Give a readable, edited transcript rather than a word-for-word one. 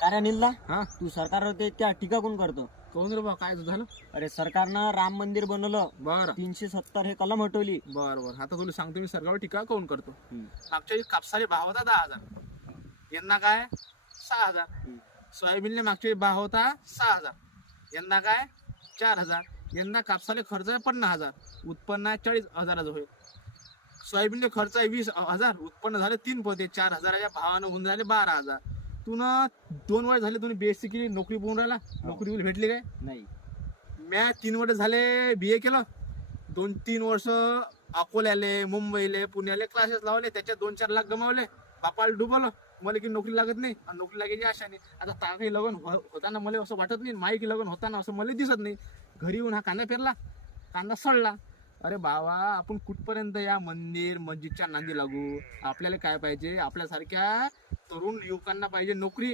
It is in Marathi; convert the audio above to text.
कारण निल्ला हा तू सरकारवर त्या टीका कोण करतो? कोण रे बा काय झालं? अरे सरकारनं राम मंदिर बनवलं, बर 370 हे कलम हटवली. बर बर आता तुला सांगतो मी सरकारवर टीका कोण करतो. हम्म. मागच्या वेळी कापसाचे भाव होता 10,000, यंदा काय 6,000. सोयाबीनले मागच्या वेळी भाव होता 6,000, यंदा काय 4,000. यंदा कापसाले खर्च आहे 50,000, उत्पन्न आहे 40,000 होईल. सोयाबीनले खर्च आहे 20,000, उत्पन्न झाले 3 पोते, 4,000च्या भावानं होऊन झाले 12,000. तुनं 2 वर्ष झाले तुम्ही बीएससी केली, नोकरी पोहून राहिला, नोकरी भेटली काय? नाही. म्या 3 वर्ष झाले BA केलं, 2-3 वर्ष अकोल्याले, मुंबईले, पुण्याले क्लासेस लावले, त्याच्यात 2-4 लाख गमावले, बापाला डुबवलं. मला की नोकरी लागत नाही आणि नोकरी लागायची आशा नाही. आता काही लग्न होताना मला असं वाटत नाही, माई की लग्न होताना असं मला दिसत नाही. घरी येऊन हा कांदा पेरला, कांदा सडला. अरे बाबा, आपण कुठपर्यंत या मंदिर मस्जिदच्या नांदी लागू? आपल्याला काय पाहिजे? आपल्यासारख्या तरुण युवकांना पाहिजे नोकरी.